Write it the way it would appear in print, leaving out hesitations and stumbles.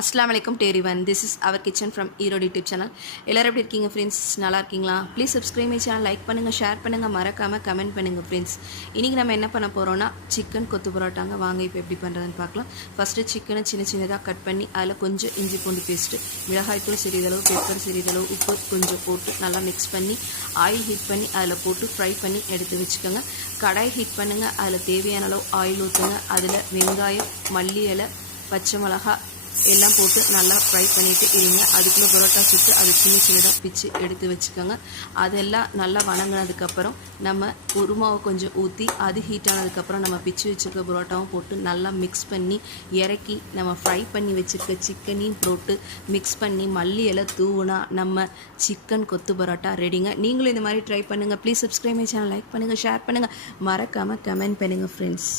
Assalamu alaikum to everyone. This is our kitchen from Erode Today channel. எல்லாரும் எப்படி இருக்கீங்க friends? நல்லா இருக்கீங்களா? Please subscribe my channel, like பண்ணுங்கள், ஷேர் பண்ணுங்கள், மறக்காமல் கமெண்ட் பண்ணுங்கள் ஃப்ரெண்ட்ஸ். இன்றைக்கி நம்ம என்ன பண்ண போகிறோன்னா சிக்கன் கொத்து பரோட்டாங்க. வாங்க இப்போ எப்படி பண்ணுறதுன்னு பார்க்கலாம். ஃபஸ்ட்டு சிக்கனை சின்ன சின்னதாக கட் பண்ணி அதில் கொஞ்சம் இஞ்சி பூண்டு பேஸ்ட்டு, மிளகாய்த்தூள் சிறிதளவு, பெப்பர் சிறிதளவு, உப்பு கொஞ்சம் போட்டு நல்லா மிக்ஸ் பண்ணி ஆயில் ஹீட் பண்ணி அதில் போட்டு ஃப்ரை பண்ணி எடுத்து வச்சுக்கோங்க. கடாய் ஹீட் பண்ணுங்கள், அதில் தேவையான அளவு ஆயில் ஊற்றுங்க. அதில் வெங்காயம், மல்லி இலை, பச்சை மிளகா எல்லாம் போட்டு நல்லா ஃப்ரை பண்ணிவிட்டு இருங்க. அதுக்குள்ளே பரோட்டா சுட்டு அது சின்ன சின்னதாக பிச்சு எடுத்து வச்சுக்கோங்க. அதெல்லாம் நல்லா வணங்கினதுக்கப்புறம் நம்ம குருமாவை கொஞ்சம் ஊற்றி அது ஹீட் ஆனதுக்கப்புறம் நம்ம பிச்சு வச்சுருக்க பரோட்டாவும் போட்டு நல்லா மிக்ஸ் பண்ணி இறக்கி நம்ம ஃப்ரை பண்ணி வச்சுருக்க சிக்கனையும் போட்டு மிக்ஸ் பண்ணி மல்லி எல்லாம் தூவுனா நம்ம சிக்கன் கொத்து பரோட்டா ரெடிங்க. நீங்களும் இந்த மாதிரி ட்ரை பண்ணுங்கள். Please subscribe my channel, like பண்ணுங்கள், ஷேர் பண்ணுங்கள், மறக்காமல் கமெண்ட் பண்ணுங்கள் ஃப்ரெண்ட்ஸ்.